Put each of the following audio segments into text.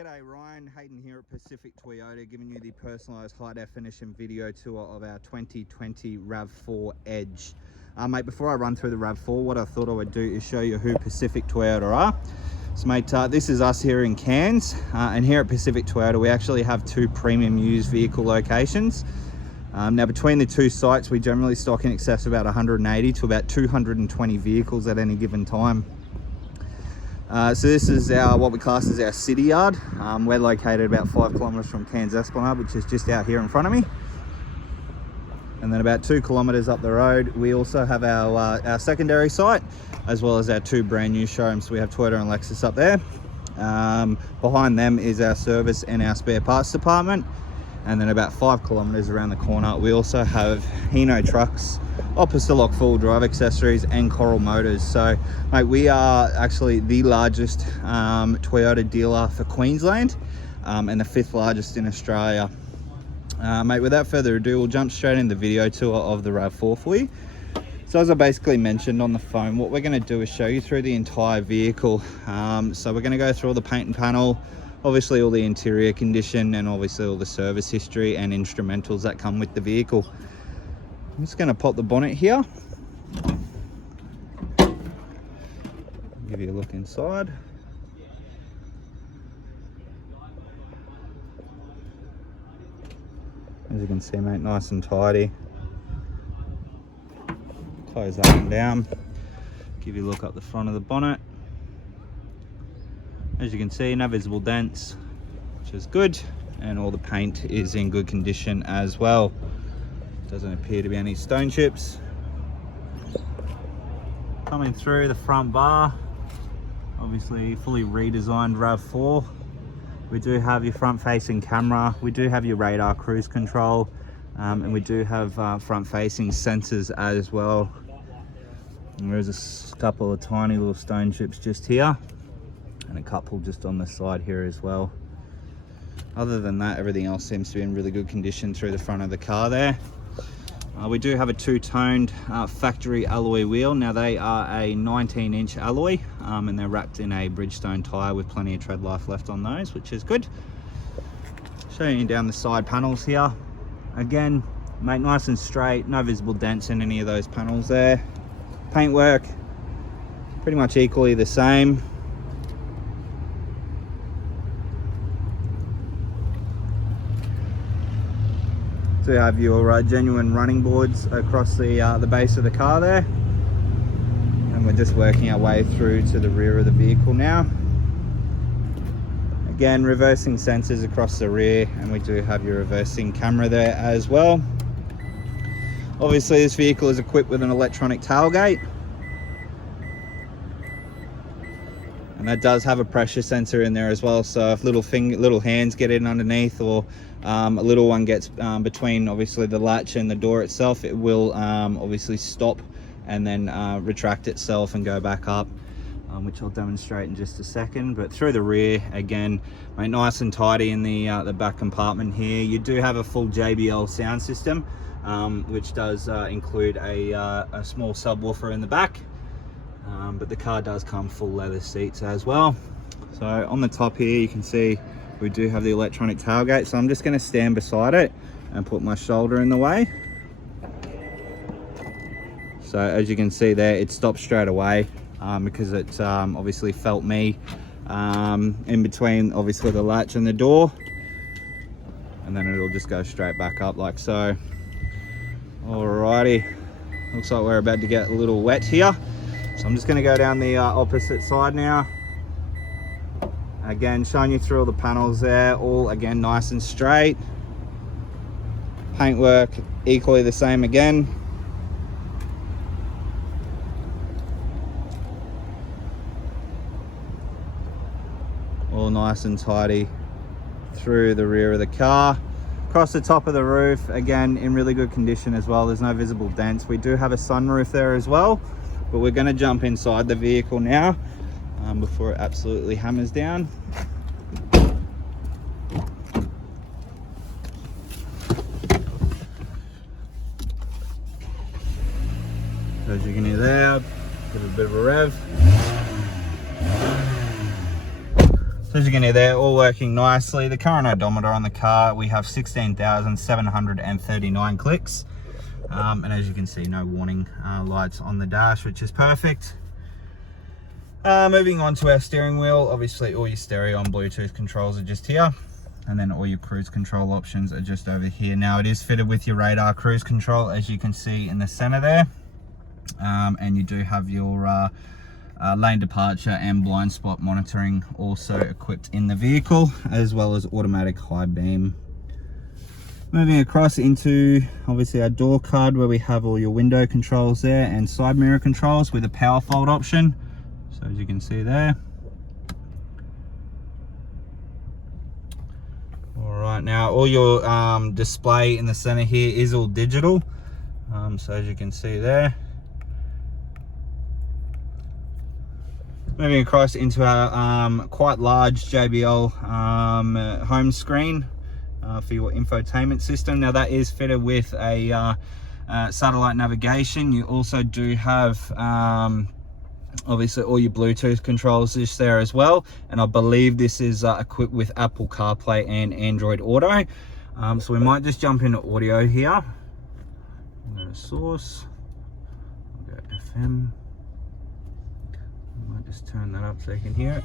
G'day, Ryan Hayden here at Pacific Toyota, giving you the personalised high definition video tour of our 2020 RAV4 Edge. Mate, before I run through the RAV4, what I thought I would do is show you who Pacific Toyota are. So mate, this is us here in Cairns, and here at Pacific Toyota we actually have two premium used vehicle locations. Now between the two sites we generally stock in excess of about 180 to about 220 vehicles at any given time. So this is our what we class as our city yard. We're located about 5 kilometres from Cairns Esplanade, which is just out here in front of me. And then about 2 kilometres up the road we also have our secondary site, as well as our two brand new showrooms. We have Toyota and Lexus up there. Behind them is our service and our spare parts department. And then about 5 kilometres around the corner we also have Hino Trucks, opposite lock full drive accessories, and Coral Motors. So mate, we are actually the largest Toyota dealer for Queensland, and the 5th largest in Australia. Mate, without further ado, we'll jump straight into the video tour of the RAV4 for you. So as I basically mentioned on the phone, what we're going to do is show you through the entire vehicle. So we're going to go through all the paint and panel, obviously all the interior condition, and obviously all the service history and instrumentals that come with the vehicle. I'm just going to pop the bonnet here, give you a look inside. As you can see mate, nice and tidy. Close that one down, give you a look up the front of the bonnet. As you can see, no visible dents, which is good, and all the paint is in good condition as well. Doesn't appear to be any stone chips. Coming through the front bar, obviously fully redesigned RAV4. We do have your front facing camera, we do have your radar cruise control, and we do have front facing sensors as well. And there's a couple of tiny little stone chips just here, and a couple just on the side here as well. Other than that, everything else seems to be in really good condition through the front of the car there. We do have a two-toned factory alloy wheel. Now they are a 19-inch alloy, and they're wrapped in a Bridgestone tyre with plenty of tread life left on those, which is good. Showing you down the side panels here. Again, mate, nice and straight, no visible dents in any of those panels there. Paintwork, pretty much equally the same. To have your genuine running boards across the base of the car there, and we're just working our way through to the rear of the vehicle now. Again, reversing sensors across the rear, and we do have your reversing camera there as well. Obviously this vehicle is equipped with an electronic tailgate, and that does have a pressure sensor in there as well, so if little hands get in underneath, or a little one gets between obviously the latch and the door itself, it will obviously stop and then retract itself and go back up, which I'll demonstrate in just a second. But through the rear, again mate, nice and tidy in the back compartment here. You do have a full JBL sound system, which does include a small subwoofer in the back. But the car does come full leather seats as well. So on the top here you can see we do have the electronic tailgate, so I'm just going to stand beside it and put my shoulder in the way. So as you can see there, it stops straight away, because it obviously felt me in between obviously the latch and the door, and then it'll just go straight back up like so. Alrighty, looks like we're about to get a little wet here. So I'm just going to go down the opposite side now. Again, showing you through all the panels there, all again nice and straight. Paintwork equally the same again. All nice and tidy through the rear of the car. Across the top of the roof, again in really good condition as well. There's no visible dents. We do have a sunroof there as well. But we're going to jump inside the vehicle now, before it absolutely hammers down. As you can hear there, give it a bit of a rev. So as you can hear, they're all working nicely. The current odometer on the car, we have 16,739 clicks. And as you can see, no warning lights on the dash, which is perfect. Moving on to our steering wheel, obviously all your stereo and Bluetooth controls are just here. And then all your cruise control options are just over here. Now it is fitted with your radar cruise control, as you can see in the center there. And you do have your lane departure and blind spot monitoring also equipped in the vehicle, as well as automatic high beam. Moving across into obviously our door card, where we have all your window controls there and side mirror controls with a power fold option. So as you can see there. All right, now all your display in the center here is all digital. So as you can see there. Moving across into our quite large JBL home screen for your infotainment system. Now that is fitted with a satellite navigation. You also do have obviously all your Bluetooth controls just there as well. And I believe this is equipped with Apple CarPlay and Android Auto. So we might just jump into audio here. I'm going to source, I'll go FM. I might just turn that up so you can hear it.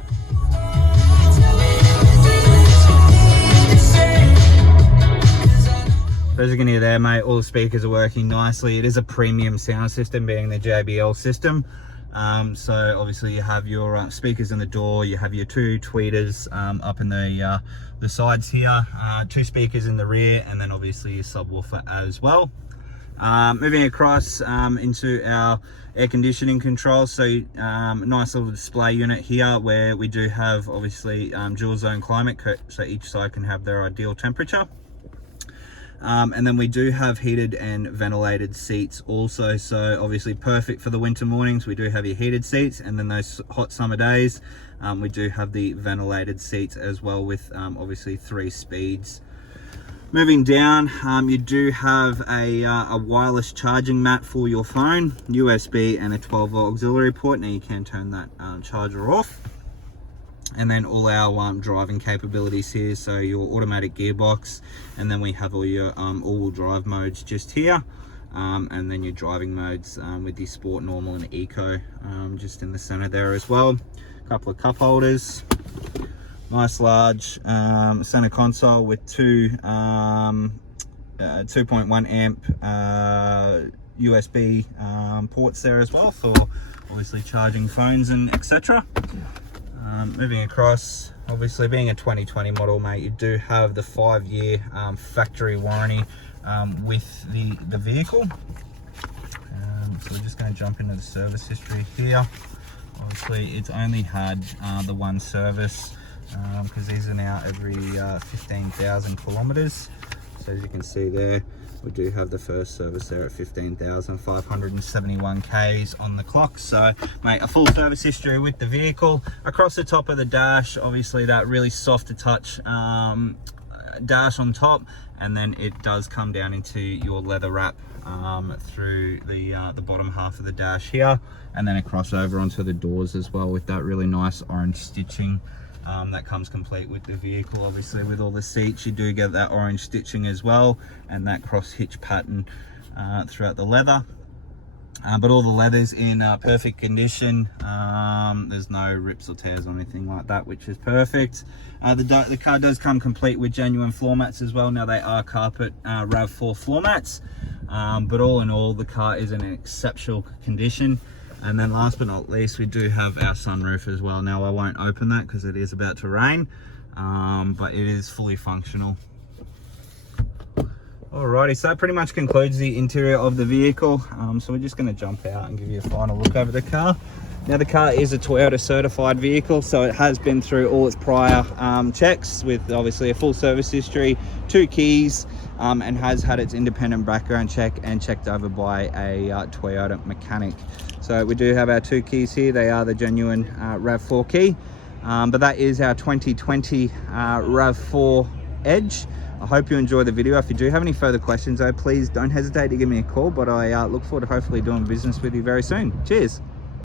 So as you can hear there, mate, all the speakers are working nicely. It is a premium sound system, being the JBL system. So obviously you have your speakers in the door, you have your two tweeters up in the sides here, two speakers in the rear, and then obviously your subwoofer as well. Moving across into our air conditioning controls. So nice little display unit here, where we do have obviously dual zone climate, so each side can have their ideal temperature. And then we do have heated and ventilated seats also, so obviously perfect for the winter mornings. We do have your heated seats, and then those hot summer days we do have the ventilated seats as well, with obviously 3 speeds. Moving down, you do have a wireless charging mat for your phone, USB and a 12-volt auxiliary port. Now you can turn that charger off. And then all our driving capabilities here, so your automatic gearbox, and then we have all your all-wheel drive modes just here, and then your driving modes with your sport, normal and eco just in the center there as well. A couple of cup holders, nice large center console with two 2.1 amp USB ports there as well, for obviously charging phones and etc. Moving across, obviously being a 2020 model, mate, you do have the 5-year factory warranty with the vehicle. So we're just going to jump into the service history here. Obviously it's only had the one service, because these are now every 15,000 kilometers. So as you can see there, we do have the first service there at 15,571 Ks on the clock. So mate, a full service history with the vehicle. Across the top of the dash, obviously that really soft to touch dash on top, and then it does come down into your leather wrap through the bottom half of the dash here, and then across over onto the doors as well, with that really nice orange stitching that comes complete with the vehicle. Obviously with all the seats, you do get that orange stitching as well, and that cross hitch pattern throughout the leather. But all the leather's in perfect condition. There's no rips or tears or anything like that, which is perfect. The car does come complete with genuine floor mats as well. Now they are carpet RAV4 floor mats, but all in all, the car is in an exceptional condition. And then last but not least, we do have our sunroof as well. Now I won't open that because it is about to rain, but it is fully functional. Alrighty, so that pretty much concludes the interior of the vehicle. So we're just going to jump out and give you a final look over the car. Now the car is a Toyota certified vehicle, so it has been through all its prior checks, with obviously a full service history, 2 keys, and has had its independent background check and checked over by a Toyota mechanic. So we do have our 2 keys here. They are the genuine RAV4 key, but that is our 2020 RAV4 Edge. I hope you enjoyed the video. If you do have any further questions though, please don't hesitate to give me a call, but I look forward to hopefully doing business with you very soon. Cheers.